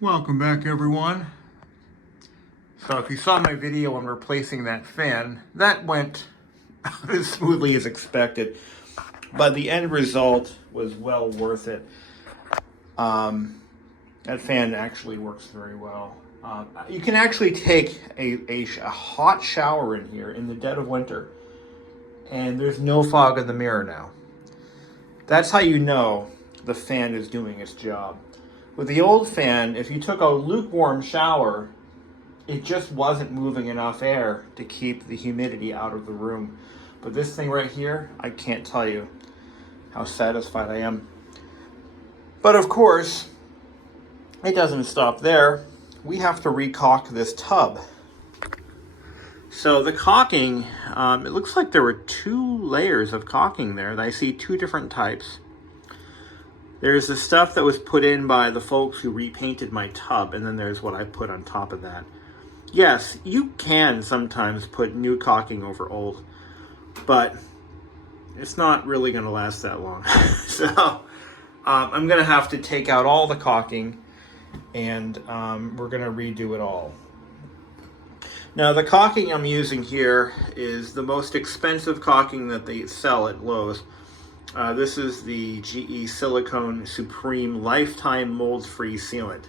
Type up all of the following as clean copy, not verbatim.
Welcome back, everyone. So if you saw my video on replacing that fan, that went as smoothly as expected, but the end result was well worth it. That fan actually works very well. You can actually take a hot shower in here in the dead of winter, and there's no fog in the mirror now. That's how you know the fan is doing its job. With the old fan, if you took a lukewarm shower, it just wasn't moving enough air to keep the humidity out of the room. But this thing right here, I can't tell you how satisfied I am. But of course, it doesn't stop there. We have to re-caulk this tub. So the caulking, it looks like there were 2 layers of caulking there. I see 2 different types. There's the stuff that was put in by the folks who repainted my tub, and then there's what I put on top of that. Yes, you can sometimes put new caulking over old, but it's not really going to last that long. So I'm going to have to take out all the caulking, and we're going to redo it all. Now the caulking I'm using here is the most expensive caulking that they sell at Lowe's. This is the GE Silicone Supreme Lifetime Mold-Free Sealant.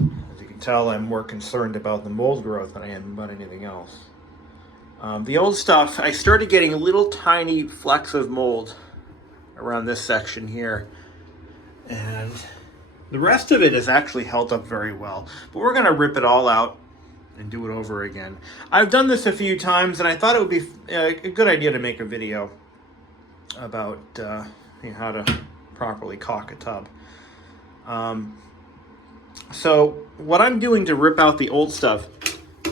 As you can tell, I'm more concerned about the mold growth than I am about anything else. The old stuff, I started getting little tiny flecks of mold around this section here. And the rest of it has actually held up very well. But we're going to rip it all out and do it over again. I've done this a few times, and I thought it would be a good idea to make a video about how to properly caulk a tub. So what I'm doing to rip out the old stuff,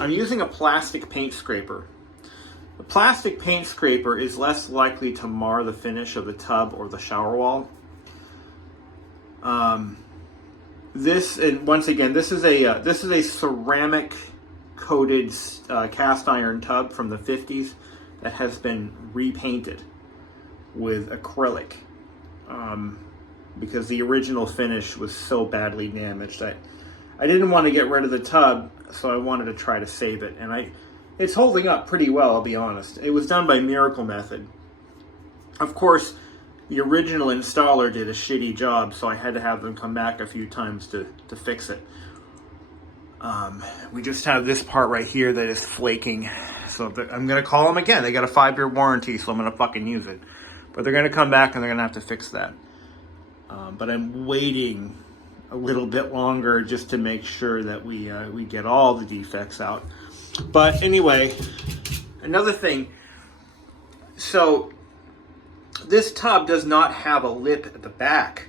I'm using a plastic paint scraper. The plastic paint scraper is less likely to mar the finish of the tub or the shower wall. This, and once again, this is a ceramic coated cast iron tub from the 50s that has been repainted with acrylic because the original finish was so badly damaged. I didn't want to get rid of the tub, so I wanted to try to save it, and it's holding up pretty well, I'll be honest. It was done by Miracle Method. Of course, the original installer did a shitty job, so I had to have them come back a few times to fix it. We just have this part right here that is flaking, so I'm going to call them again. They got a 5-year warranty, so I'm going to fucking use it. But they're going to come back and they're going to have to fix that. But I'm waiting a little bit longer just to make sure that we get all the defects out. But anyway, another thing. So this tub does not have a lip at the back.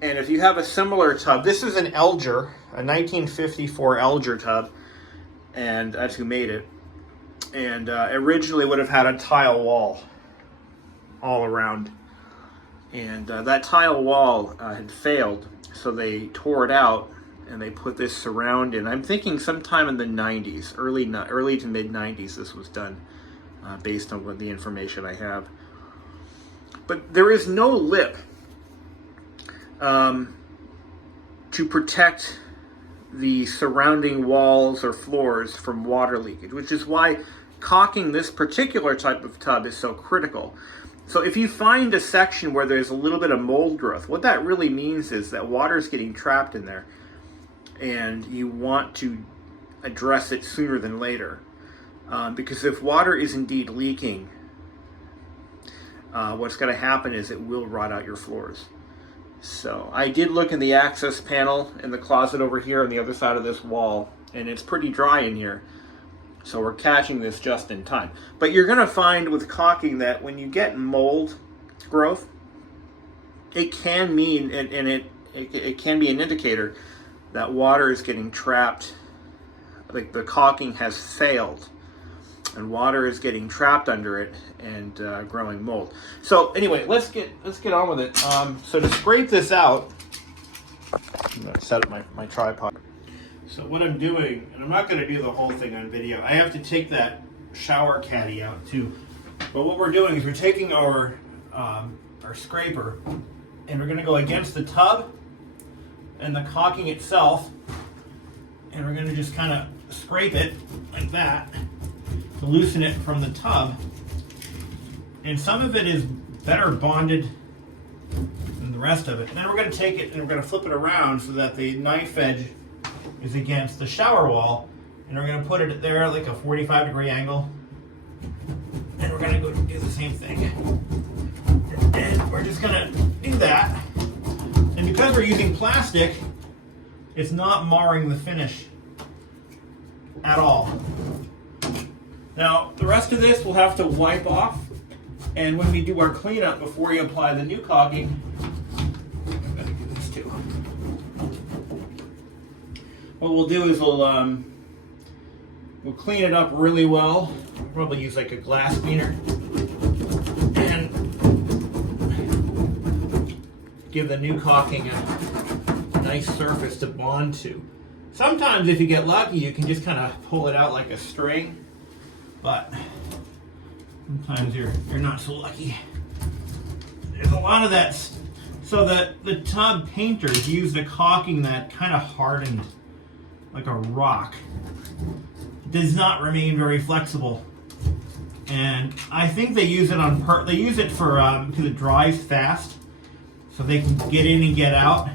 And if you have a similar tub, this is an Elger, a 1954 Elger tub, and that's who made it. And originally would have had a tile wall all around, and that tile wall had failed, so they tore it out and they put this surround in. I'm thinking sometime in the 90s, early to mid 90s this was done, based on what the information I have. But there is no lip to protect the surrounding walls or floors from water leakage, which is why caulking this particular type of tub is so critical. So if you find a section where there's a little bit of mold growth, what that really means is that water is getting trapped in there, and you want to address it sooner than later. Because if water is indeed leaking, what's going to happen is it will rot out your floors. So I did look in the access panel in the closet over here on the other side of this wall, and it's pretty dry in here. So we're catching this just in time. But you're going to find with caulking that when you get mold growth, it can mean, and it can be an indicator that water is getting trapped, like the caulking has failed, and water is getting trapped under it and growing mold. So anyway, let's get on with it. So to scrape this out, I'm going to set up my tripod. So what I'm doing, and I'm not going to do the whole thing on video, I have to take that shower caddy out too. But what we're doing is we're taking our scraper, and we're going to go against the tub and the caulking itself, and we're going to just kind of scrape it like that to loosen it from the tub. And some of it is better bonded than the rest of it. And then we're going to take it and we're going to flip it around so that the knife edge is against the shower wall, and we're going to put it there like a 45-degree angle, and we're going to go do the same thing. And we're just going to do that. And because we're using plastic, it's not marring the finish at all. Now, the rest of this we'll have to wipe off, and when we do our cleanup before we apply the new caulking, I'm going to do this too. What we'll do is we'll clean it up really well. We'll probably use like a glass cleaner and give the new caulking a nice surface to bond to. Sometimes if you get lucky, you can just kind of pull it out like a string, but sometimes you're not so lucky. There's a lot of that. So the tub painters use the caulking that kind of hardened like a rock. Does not remain very flexible, and I think they use it on they use it for because it dries fast, so they can get in and get out,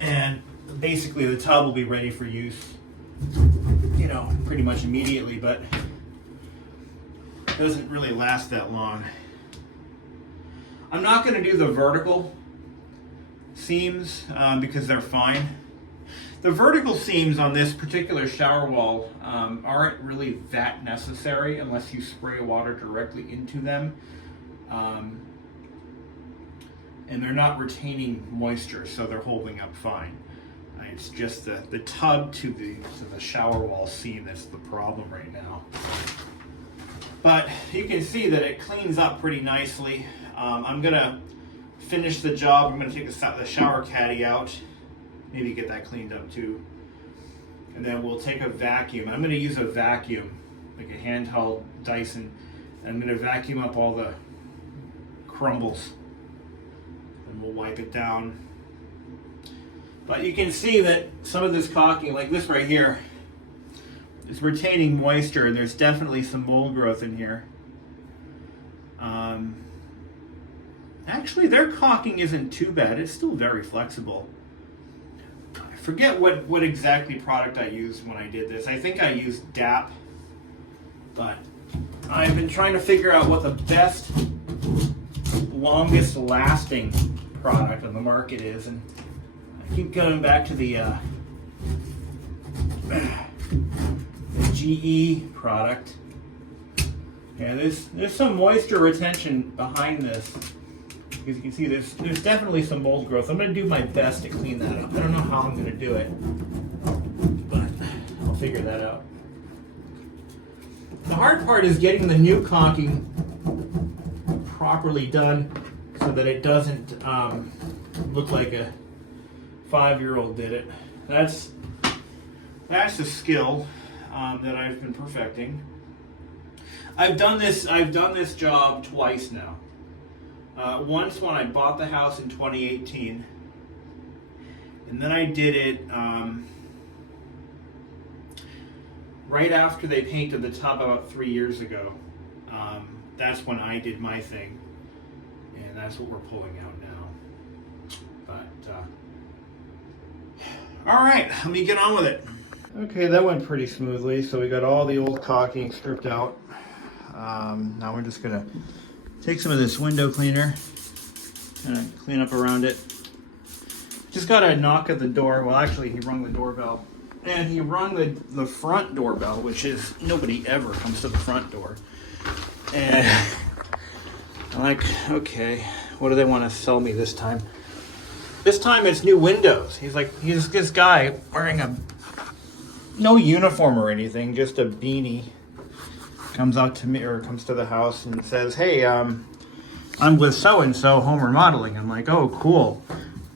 and basically the tub will be ready for use, you know, pretty much immediately, but it doesn't really last that long. I'm not going to do the vertical seams because they're fine. The vertical seams on this particular shower wall aren't really that necessary unless you spray water directly into them. And they're not retaining moisture, so they're holding up fine. It's just the tub to the shower wall seam that's the problem right now. But you can see that it cleans up pretty nicely. I'm going to finish the job. I'm going to take the shower caddy out. Maybe get that cleaned up too. And then we'll take a vacuum. I'm going to use a vacuum, like a handheld Dyson. I'm going to vacuum up all the crumbles. And we'll wipe it down. But you can see that some of this caulking, like this right here, is retaining moisture, and there's definitely some mold growth in here. Actually, their caulking isn't too bad. It's still very flexible. I forget what exactly product I used when I did this. I think I used DAP, but I've been trying to figure out what the best, longest lasting product on the market is, and I keep going back to the GE product. Yeah, there's some moisture retention behind this. As you can see, there's definitely some mold growth. I'm going to do my best to clean that up. I don't know how I'm going to do it, but I'll figure that out. The hard part is getting the new caulking properly done so that it doesn't look like a 5-year-old did it. That's a skill that I've been perfecting. I've done this job twice now. Once when I bought the house in 2018, and then I did it right after they painted the tub about 3 years ago. That's when I did my thing, and that's what we're pulling out now. But all right, let me get on with it. Okay, that went pretty smoothly. So we got all the old caulking stripped out. Now we're just gonna take some of this window cleaner and clean up around it. Just got a knock at the door. Well, actually, he rung the doorbell. And he rung the front doorbell, which is, nobody ever comes to the front door. And I'm like, okay, what do they want to sell me this time? This time it's new windows. He's like, he's this guy wearing no uniform or anything, just a beanie. Comes out to me, or comes to the house and says, hey, I'm with so-and-so home remodeling. I'm like, oh, cool.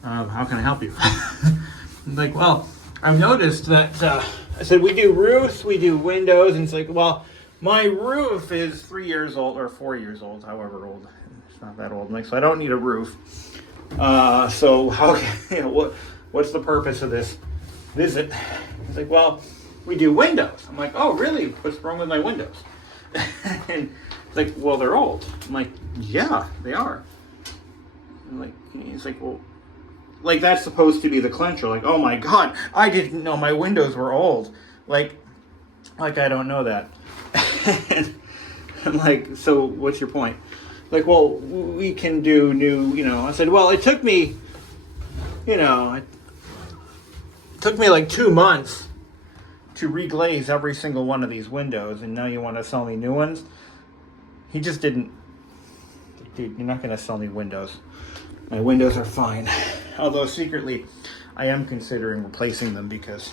How can I help you? I'm like, well, I've noticed that, I said, we do roofs, we do windows. And it's like, well, my roof is 3 years old, or 4 years old, however old. It's not that old. I'm like, so I don't need a roof. So how, what's the purpose of this visit? He's like, well, we do windows. I'm like, oh, really? What's wrong with my windows? And he's like, well, they're old. I'm like, yeah, they are. And like, he's like, well, like that's supposed to be the clincher. Like, oh my God, I didn't know my windows were old. Like I don't know that. And I'm like, so what's your point? Like, well, we can do new, you know. I said, well, it took me, you know, it took me like 2 months to reglaze every single one of these windows, and now you want to sell me new ones? He just didn't. Dude, you're not going to sell me windows. My windows are fine. Although secretly, I am considering replacing them because,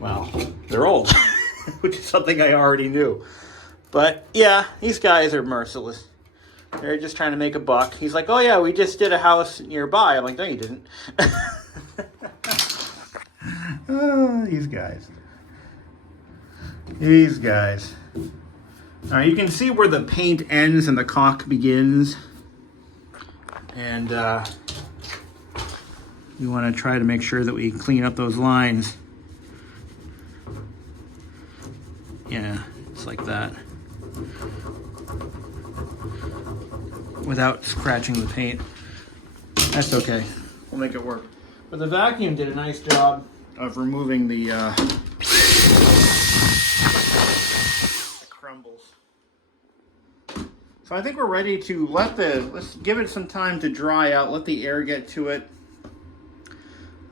well, they're old, which is something I already knew. But yeah, these guys are merciless. They're just trying to make a buck. He's like, oh yeah, we just did a house nearby. I'm like, no, you didn't. Oh, these guys. These guys. All right, you can see where the paint ends and the caulk begins. And you want to try to make sure that we clean up those lines. Yeah, it's like that. Without scratching the paint. That's okay. We'll make it work. But the vacuum did a nice job of removing the crumbles. So I think we're ready to let's give it some time to dry out, let the air get to it.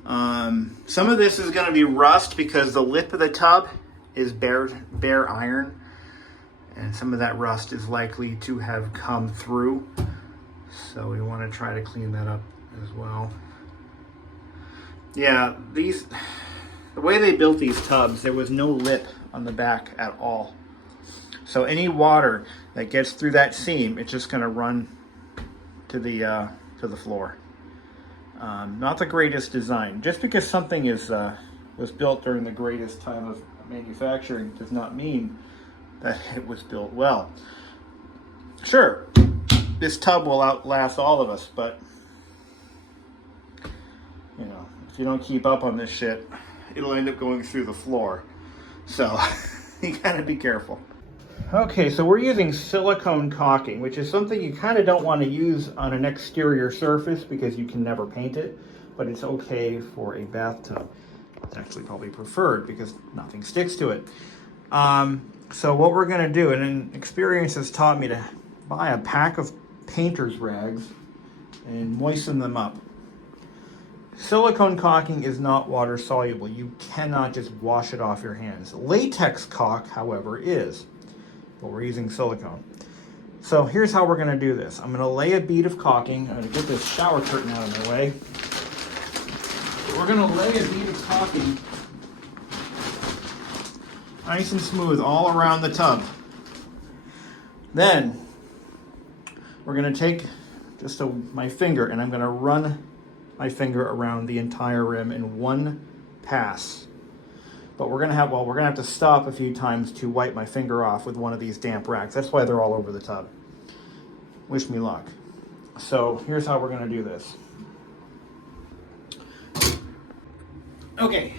Some of this is going to be rust because the lip of the tub is bare iron. And some of that rust is likely to have come through. So we want to try to clean that up as well. Yeah, the way they built these tubs, there was no lip on the back at all. So any water that gets through that seam, it's just going to run to the floor. Not the greatest design. Just because something was built during the greatest time of manufacturing does not mean that it was built well. Sure, this tub will outlast all of us, but you know, if you don't keep up on this shit, it'll end up going through the floor. So you gotta be careful. Okay, so we're using silicone caulking, which is something you kind of don't want to use on an exterior surface because you can never paint it, but it's okay for a bathtub. It's actually probably preferred because nothing sticks to it. So what we're going to do, and experience has taught me to buy a pack of painter's rags and moisten them up. Silicone caulking is not water soluble. You cannot just wash it off your hands. Latex caulk, however, is. But we're using silicone. So here's how we're going to do this. I'm going to lay a bead of caulking. I'm going to get this shower curtain out of my way. We're going to lay a bead of caulking nice and smooth all around the tub. Then we're going to take just my finger and I'm going to run my finger around the entire rim in one pass. But we're going to have to stop a few times to wipe my finger off with one of these damp rags. That's why they're all over the tub. Wish me luck. So here's how we're going to do this. Okay.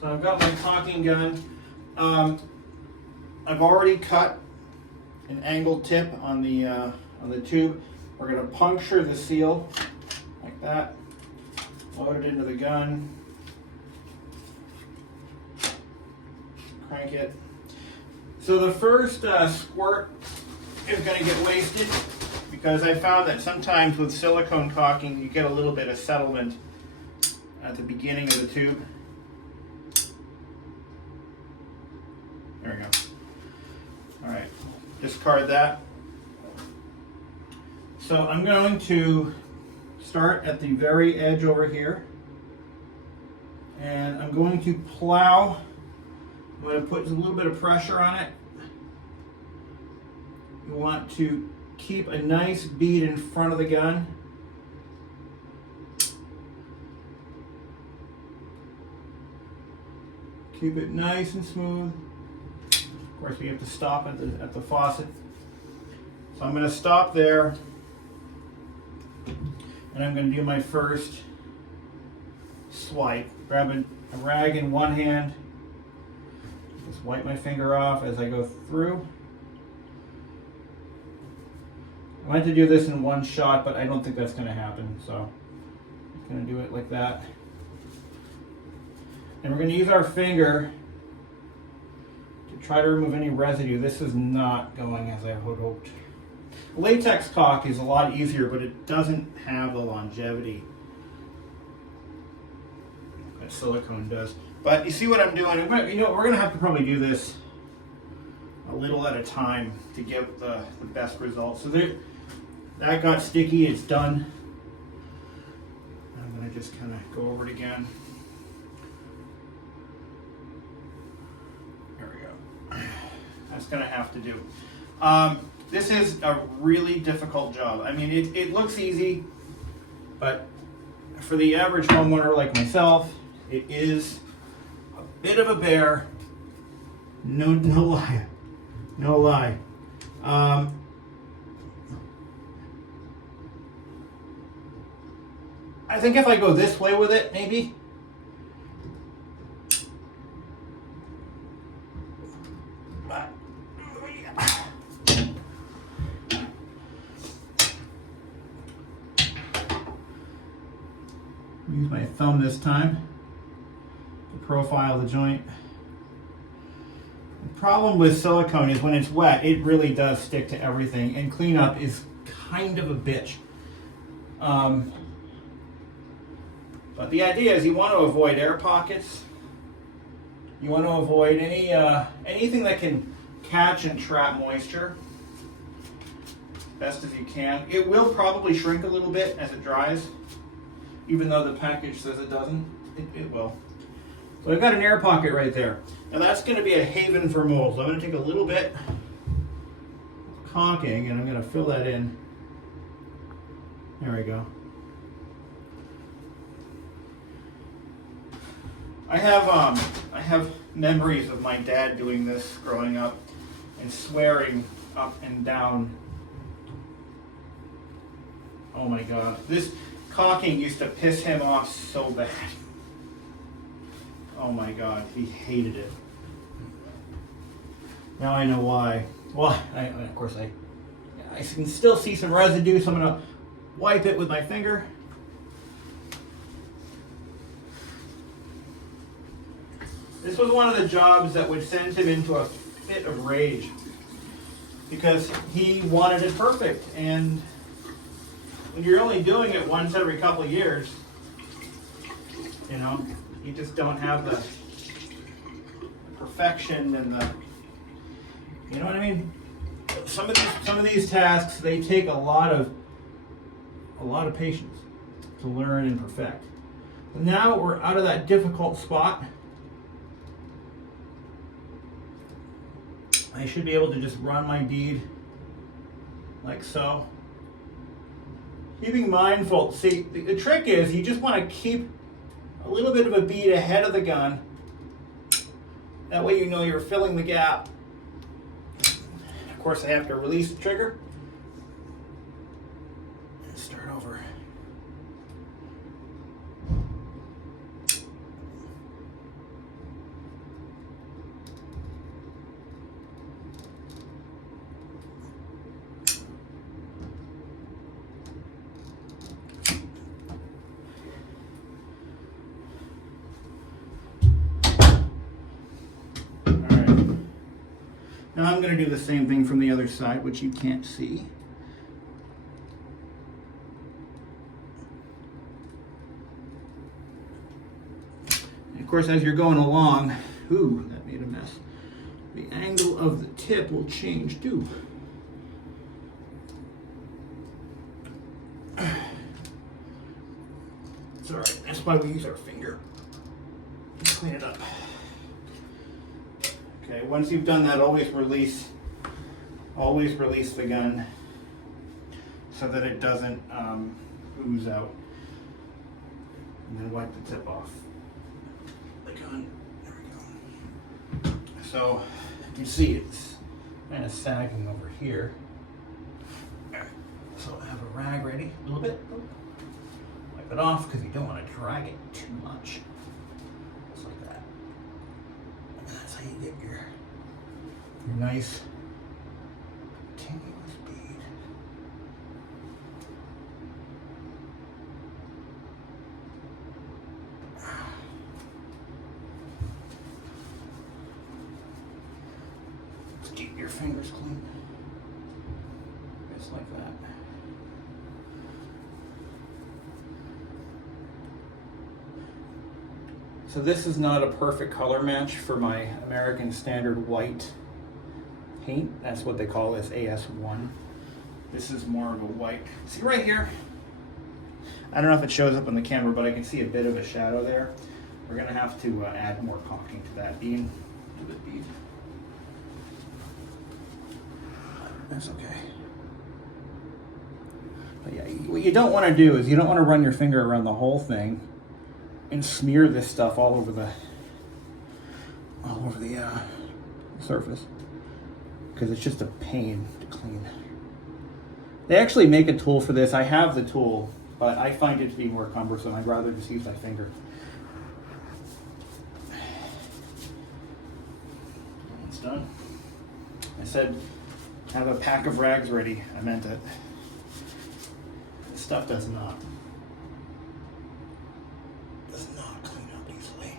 So I've got my caulking gun. I've already cut an angled tip on the tube. We're going to puncture the seal like that. Load it into the gun. Crank it. So the first squirt is going to get wasted because I found that sometimes with silicone caulking you get a little bit of settlement at the beginning of the tube. There we go. All right, discard that. So I'm going to start at the very edge over here and I'm going to plow. I'm going to put a little bit of pressure on it. You want to keep a nice bead in front of the gun. Keep it nice and smooth. Of course, we have to stop at the faucet. So I'm going to stop there. And I'm going to do my first swipe. Grabbing a rag in one hand, just wipe my finger off as I go through. I meant to do this in one shot, but I don't think that's going to happen, so I'm going to do it like that. And we're going to use our finger to try to remove any residue. This is not going as I had hoped. Latex caulk is a lot easier, but it doesn't have the longevity that silicone does. But you see what I'm doing? We're going to have to probably do this a little at a time to get the best results. So that got sticky, it's done. I'm going to just kind of go over it again. There we go. That's going to have to do. This is a really difficult job. I mean, it looks easy, but for the average homeowner like myself, it is a bit of a bear. No lie. No lie. I think if I go this way with it, maybe. Use my thumb this time to profile the joint. The problem with silicone is when it's wet, it really does stick to everything, and cleanup is kind of a bitch. But the idea is you want to avoid air pockets. You want to avoid anything that can catch and trap moisture best as you can. It will probably shrink a little bit as it dries, even though the package says it doesn't. It will. So I've got an air pocket right there. Now that's going to be a haven for mold. So I'm going to take a little bit of caulking and I'm going to fill that in. There we go. I have memories of my dad doing this growing up and swearing up and down. Oh my God, this caulking used to piss him off so bad. Oh my God, he hated it. Now I know why. Well, of course I can still see some residue, so I'm gonna wipe it with my finger. This was one of the jobs that would send him into a fit of rage because he wanted it perfect, and when you're only doing it once every couple of years, you know, you just don't have the perfection and the, you know what I mean? Some of these tasks, they take a lot of patience to learn and perfect. Now we're out of that difficult spot. I should be able to just run my bead like so. Keeping mindful, see, the trick is you just want to keep a little bit of a bead ahead of the gun. That way you know you're filling the gap. Of course, I have to release the trigger and start over. Now I'm going to do the same thing from the other side, which you can't see. And of course, as you're going along, ooh, that made a mess. The angle of the tip will change too. It's all right. That's why we use our finger to clean it up. Okay, once you've done that, always release the gun so that it doesn't ooze out. And then wipe the tip off the gun. There we go. So you can see it's kind of sagging over here. So I have a rag ready, a little bit, like it off because you don't want to drag it too much. Just like that. And that's how you get your nice continuous bead. Let's keep your fingers clean. Just like that. So this is not a perfect color match for my American Standard white paint. That's what they call this, AS1. This is more of a white. See right here? I don't know if it shows up on the camera, but I can see a bit of a shadow there. We're gonna have to add more caulking to that bead. That's okay. But yeah, what you don't want to do is you don't want to run your finger around the whole thing and smear this stuff all over the surface, because it's just a pain to clean. They actually make a tool for this. I have the tool, but I find it to be more cumbersome. I'd rather just use my finger. It's done. I said have a pack of rags ready. I meant it. This stuff does not clean up easily.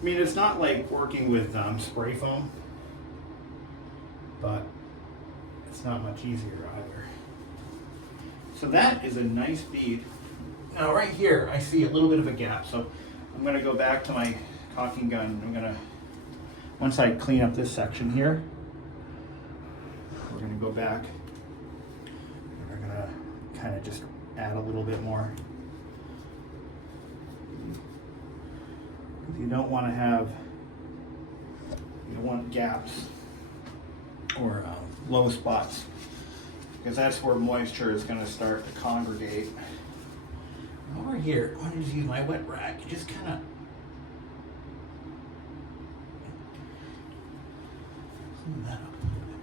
I mean, it's not like working with spray foam, but it's not much easier either. So that is a nice bead. Now right here, I see a little bit of a gap. So I'm gonna go back to my caulking gun. Once I clean up this section here, we're gonna go back. And we're gonna kind of just add a little bit more. You don't want gaps or low spots, because that's where moisture is going to start to congregate. Over here, I want to just use my wet rag. You just kind of clean that up a little bit.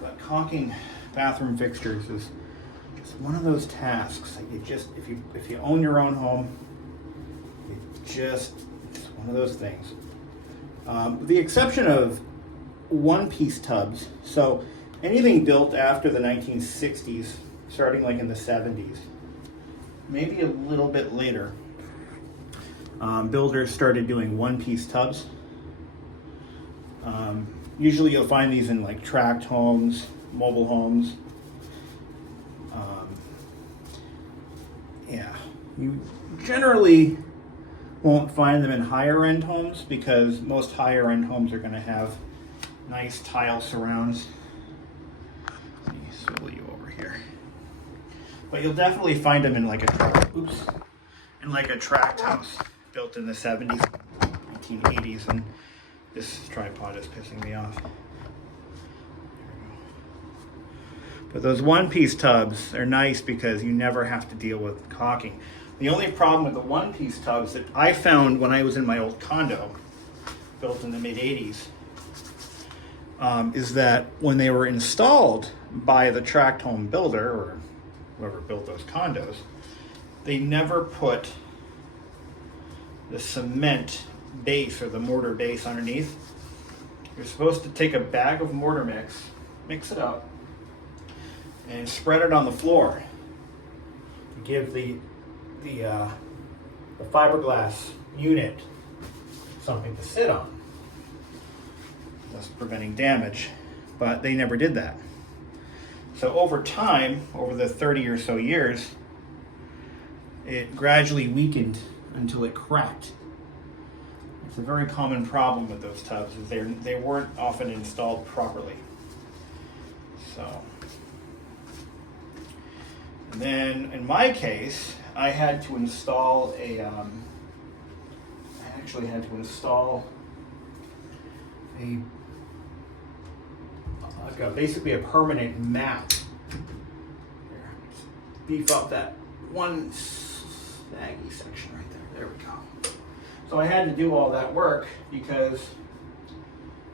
But caulking bathroom fixtures is just one of those tasks that you just, if you own your own home, it's one of those things. With the exception of one-piece tubs, so anything built after the 1960s, starting like in the 70s, maybe a little bit later, builders started doing one-piece tubs. Usually you'll find these in like tract homes, mobile homes. Yeah, you generally won't find them in higher end homes, because most higher end homes are going to have nice tile surrounds. Let me swivel you over here. But you'll definitely find them in like a tract house built in the 70s, 1980s, and this tripod is pissing me off. But those one-piece tubs are nice because you never have to deal with caulking. The only problem with the one-piece tubs that I found when I was in my old condo, built in the mid-80s, is that when they were installed by the tract home builder, or whoever built those condos, they never put the cement base or the mortar base underneath. You're supposed to take a bag of mortar mix it up, and spread it on the floor to give the fiberglass unit something to sit on, thus preventing damage. But they never did that. So over time, over the 30 or so years, it gradually weakened until it cracked. It's a very common problem with those tubs, is they weren't often installed properly. So. And then in my case, I had to install basically a permanent mat. Here, beef up that one snaggy section right there. There we go. So I had to do all that work because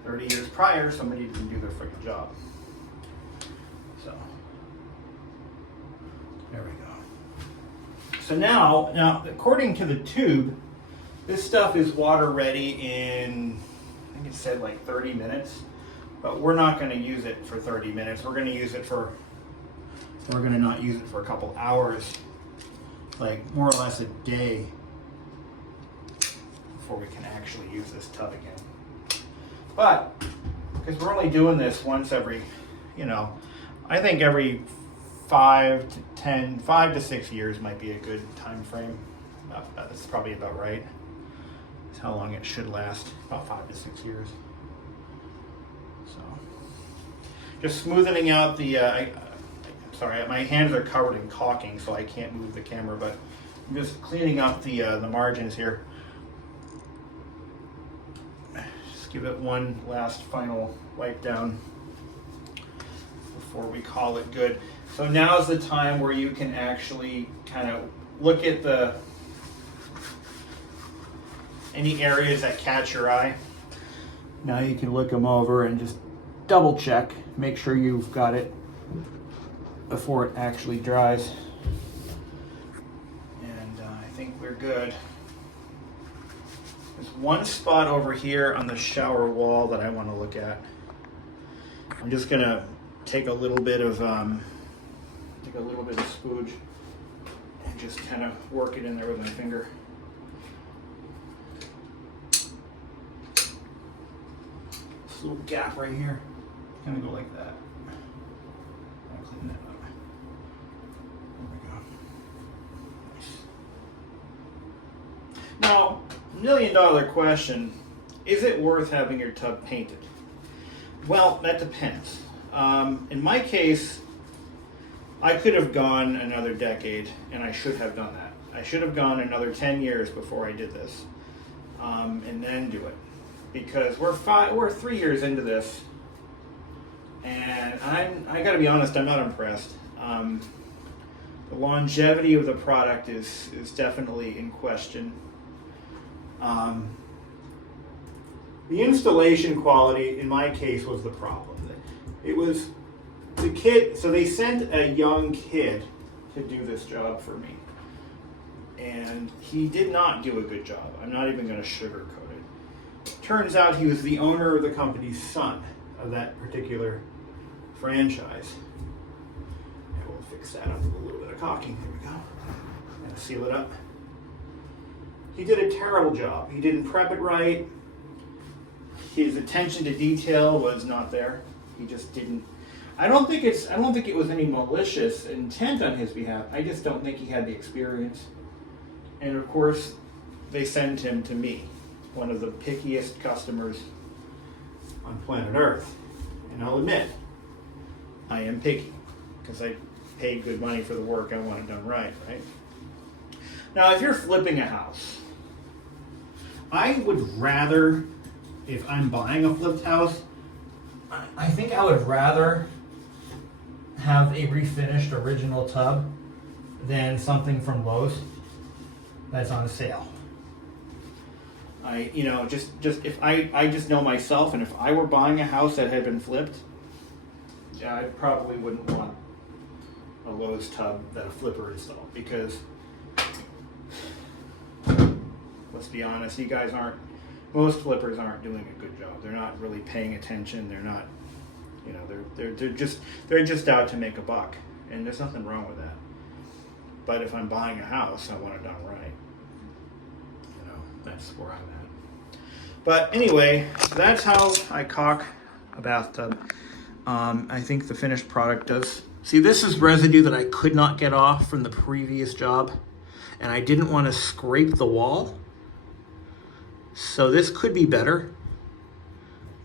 30 years prior, somebody didn't do their freaking job. So, there we go. So now, according to the tube, this stuff is water ready in, I think it said like 30 minutes, but we're not going to use it for 30 minutes. We're going to use it for, we're going to not use it for a couple hours, like more or less a day before we can actually use this tub again. But, because we're only doing this once every, you know, I think every 5 to 6 years might be a good time frame. That's probably about right. That's how long it should last, about 5 to 6 years. So, just smoothing out the, sorry, my hands are covered in caulking, so I can't move the camera, but I'm just cleaning up the margins here. Just give it one last final wipe down before we call it good. So now is the time where you can actually kind of look at any areas that catch your eye. Now you can look them over and just double check, make sure you've got it before it actually dries. And I think we're good. There's one spot over here on the shower wall that I want to look at. I'm just gonna take a little bit of spooge and just kind of work it in there with my finger. This little gap right here, kind of go like that. I'll clean that up. There we go. Nice. Now, $1 million question: is it worth having your tub painted? Well, that depends. In my case, I could have gone another decade, and I should have done that. I should have gone another 10 years before I did this, and then do it. Because we're 3 years into this, and I gotta be honest, I'm not impressed. The longevity of the product is definitely in question. The installation quality, in my case, was the problem. It was the kid, so they sent a young kid to do this job for me. And he did not do a good job. I'm not even going to sugarcoat it. Turns out he was the owner of the company's son of that particular franchise. And we'll fix that up with a little bit of caulking. There we go. And seal it up. He did a terrible job. He didn't prep it right. His attention to detail was not there. He just didn't. I don't think it was any malicious intent on his behalf. I just don't think he had the experience. And of course, they send him to me, one of the pickiest customers on planet Earth. And I'll admit, I am picky because I paid good money for the work. I want it done right, right? Now, if you're flipping a house, I would rather, if I'm buying a flipped house, I think I would rather have a refinished original tub than something from Lowe's that's on sale. I just know myself, and if I were buying a house that had been flipped, I probably wouldn't want a Lowe's tub that a flipper installed, because let's be honest, most flippers aren't doing a good job. They're not really paying attention. They're not, they're just out to make a buck, and there's nothing wrong with that. But if I'm buying a house, I want it done right. That's where I'm at. But anyway, that's how I caulk a bathtub. I think the finished product does. See, this is residue that I could not get off from the previous job, and I didn't want to scrape the wall. So this could be better,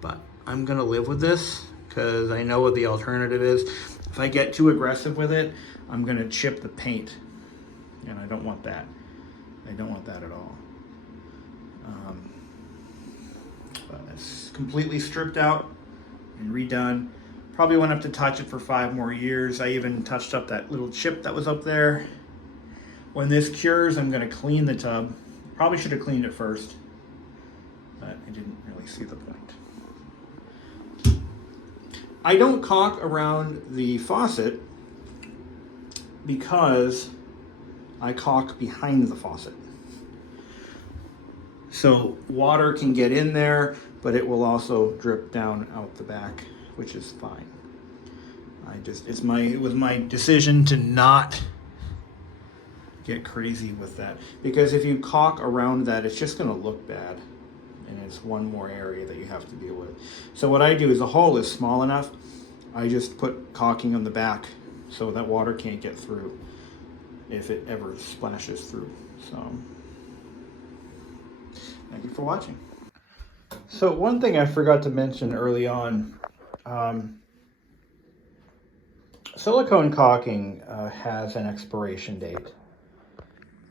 but I'm gonna live with this because I know what the alternative is. If I get too aggressive with it, I'm gonna chip the paint, and I don't want that. I don't want that at all. But it's completely stripped out and redone. Probably won't have to touch it for 5 more years. I even touched up that little chip that was up there. When this cures, I'm gonna clean the tub. Probably should have cleaned it first, but I didn't really see the point. I don't caulk around the faucet because I caulk behind the faucet. So water can get in there, but it will also drip down out the back, which is fine. It was my decision to not get crazy with that, because if you caulk around that, it's just going to look bad, and it's one more area that you have to deal with. So what I do is the hole is small enough, I just put caulking on the back so that water can't get through if it ever splashes through. So thank you for watching. So one thing I forgot to mention early on, silicone caulking has an expiration date.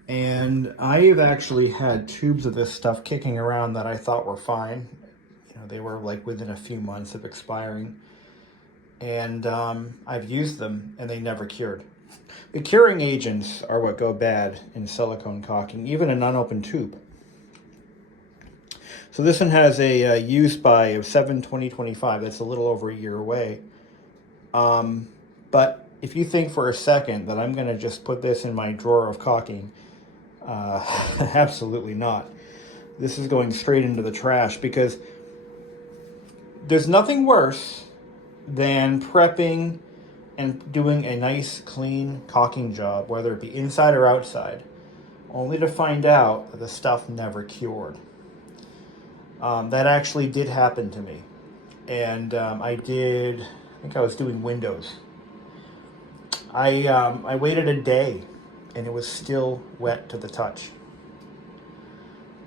And I've actually had tubes of this stuff kicking around that I thought were fine. You know, they were like within a few months of expiring. And I've used them and they never cured. The curing agents are what go bad in silicone caulking, even an unopened tube. So this one has a use by of 7/20/25. That's a little over a year away. But if you think for a second that I'm going to just put this in my drawer of caulking, absolutely not. This is going straight into the trash, because there's nothing worse than prepping and doing a nice clean caulking job, whether it be inside or outside, only to find out that the stuff never cured. That actually did happen to me. And I think I was doing windows. I waited a day and it was still wet to the touch.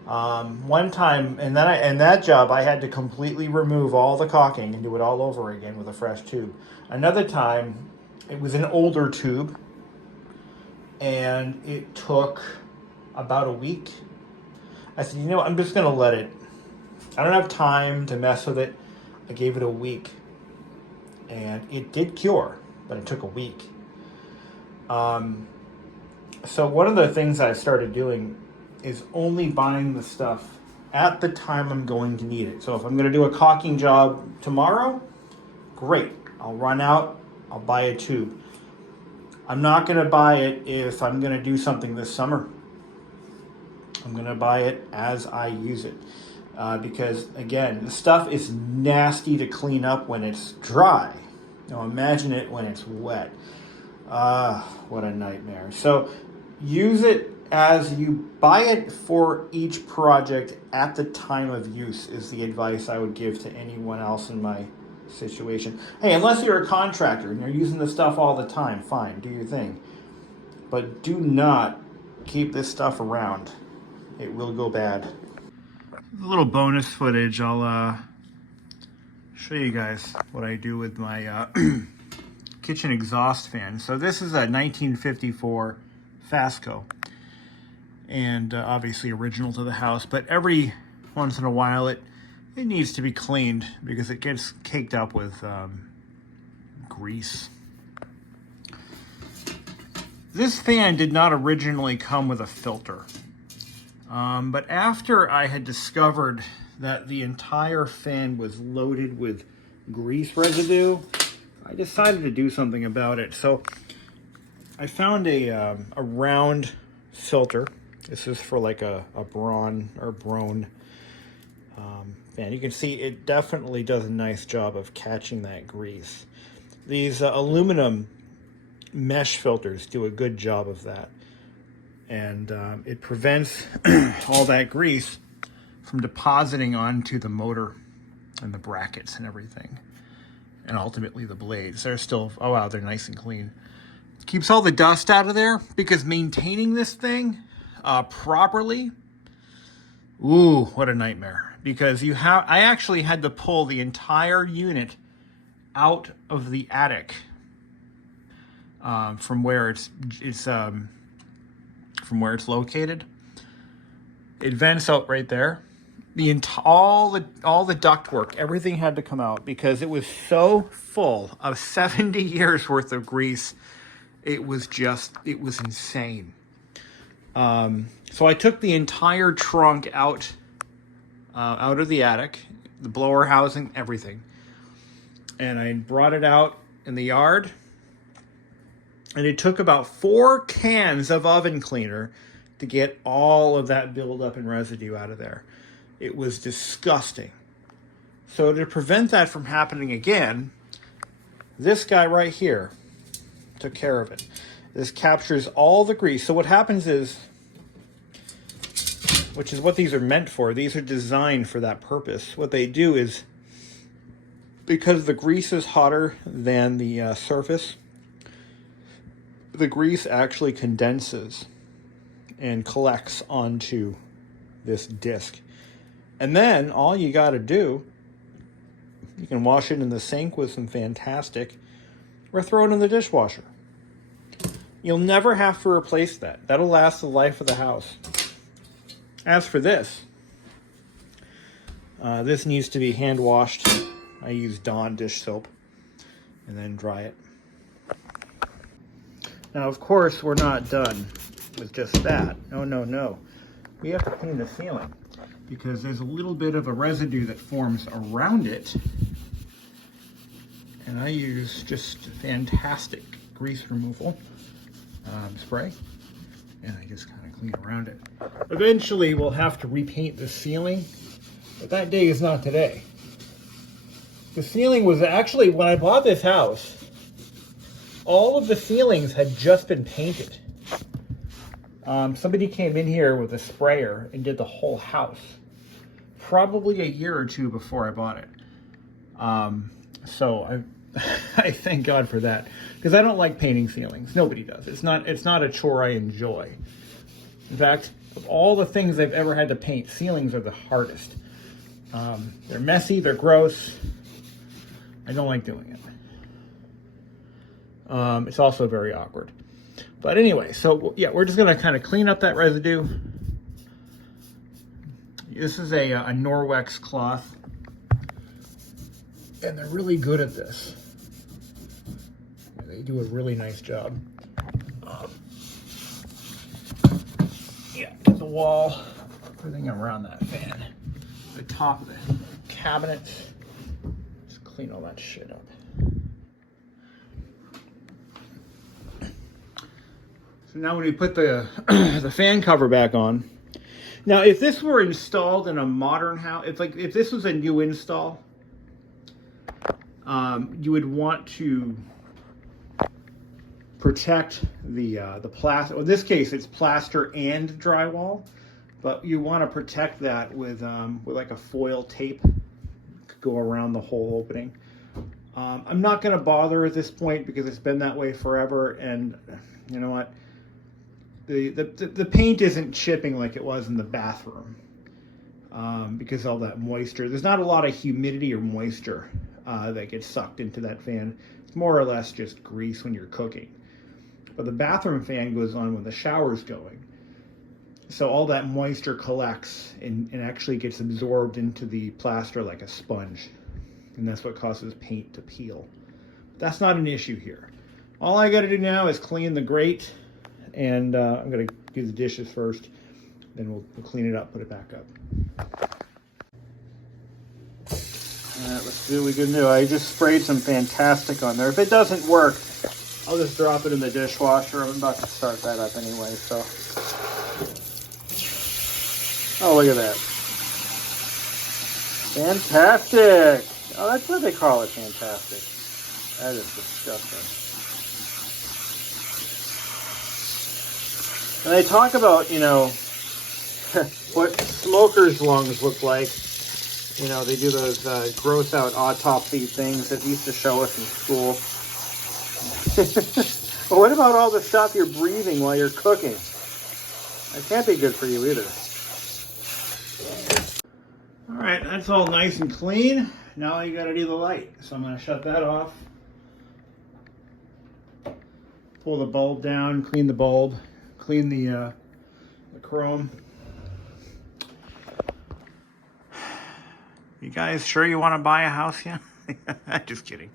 One time, and that job, I had to completely remove all the caulking and do it all over again with a fresh tube. Another time, it was an older tube, and it took about a week. I said, you know what, I'm just gonna let it. I don't have time to mess with it. I gave it a week, and it did cure, but it took a week. So one of the things I started doing is only buying the stuff at the time I'm going to need it. So if I'm going to do a caulking job tomorrow, great. I'll run out, I'll buy a tube. I'm not going to buy it if I'm going to do something this summer. I'm going to buy it as I use it. Because again, the stuff is nasty to clean up when it's dry. Now imagine it when it's wet. What a nightmare. So use it as you buy it for each project at the time of use is the advice I would give to anyone else in my situation. Hey, unless you're a contractor and you're using this stuff all the time, fine, do your thing. But do not keep this stuff around. It will go bad. A little bonus footage. I'll show you guys what I do with my kitchen exhaust fan. So this is a 1954 Fasco. And obviously original to the house, but every once in a while it needs to be cleaned because it gets caked up with grease. This fan did not originally come with a filter, but after I had discovered that the entire fan was loaded with grease residue, I decided to do something about it. So I found a round filter. This is for like a Braun or Brone fan. You can see it definitely does a nice job of catching that grease. These aluminum mesh filters do a good job of that. And it prevents all that grease from depositing onto the motor and the brackets and everything. And ultimately the blades. They're still, oh wow, they're nice and clean. Keeps all the dust out of there, because maintaining this thing properly, ooh, what a nightmare. Because I actually had to pull the entire unit out of the attic from where it's located. It vents out right there. All the ductwork, everything had to come out because it was so full of 70 years worth of grease. It was insane. So I took the entire trunk out of the attic, the blower housing, everything. and I brought it out in the yard, and it took about 4 cans of oven cleaner to get all of that buildup and residue out of there. It was disgusting. So to prevent that from happening again, this guy right here took care of it. This captures all the grease. So what happens is, which is what these are meant for, these are designed for that purpose. What they do is, because the grease is hotter than the surface, the grease actually condenses and collects onto this disc. And then all you got to do, you can wash it in the sink with some Fantastic, or throw it in the dishwasher. You'll never have to replace that. That'll last the life of the house. As for this, this needs to be hand washed. I use Dawn dish soap and then dry it. Now, of course, we're not done with just that. No. We have to clean the ceiling because there's a little bit of a residue that forms around it. And I use just Fantastic grease removal spray, and I just kind of clean around it. Eventually, we'll have to repaint the ceiling, but that day is not today. The ceiling was actually, when I bought this house, all of the ceilings had just been painted. Somebody came in here with a sprayer and did the whole house, probably a year or two before I bought it. So I thank God for that, because I don't like painting ceilings. Nobody does. It's not a chore I enjoy. In fact, of all the things I've ever had to paint, ceilings are the hardest. They're messy, they're gross. I don't like doing it. It's also very awkward. But anyway, so yeah, we're just gonna kind of clean up that residue. This is a Norwex cloth, and they're really good at this. They do a really nice job. Yeah, get the wall, everything around that fan, the top of the cabinets. Just clean all that shit up. So now when we put the the fan cover back on. Now, if this were installed in a modern house, if this was a new install, you would want to protect the plaster. In this case, it's plaster and drywall, but you want to protect that with like a foil tape to go around the whole opening. I'm not going to bother at this point because it's been that way forever, and you know what? The paint isn't chipping like it was in the bathroom because all that moisture. There's not a lot of humidity or moisture that gets sucked into that fan. It's more or less just grease when you're cooking. But the bathroom fan goes on when the shower's going. So all that moisture collects and actually gets absorbed into the plaster like a sponge. And that's what causes paint to peel. That's not an issue here. All I got to do now is clean the grate. And I'm going to do the dishes first. Then we'll clean it up, put it back up. All right, let's see what we can do. I just sprayed some Fantastic on there. If it doesn't work, I'll just drop it in the dishwasher. I'm about to start that up anyway, so. Oh, look at that. Fantastic. Oh, that's what they call it, Fantastic. That is disgusting. And they talk about, you know, what smokers' lungs look like. You know, they do those gross out autopsy things that used to show us in school. But what about all the stuff you're breathing while you're cooking? That can't be good for you either. All right, that's all nice and clean. Now you got to do the light. So I'm going to shut that off. Pull the bulb down, clean the bulb, clean the chrome. You guys sure you want to buy a house yet? Just kidding.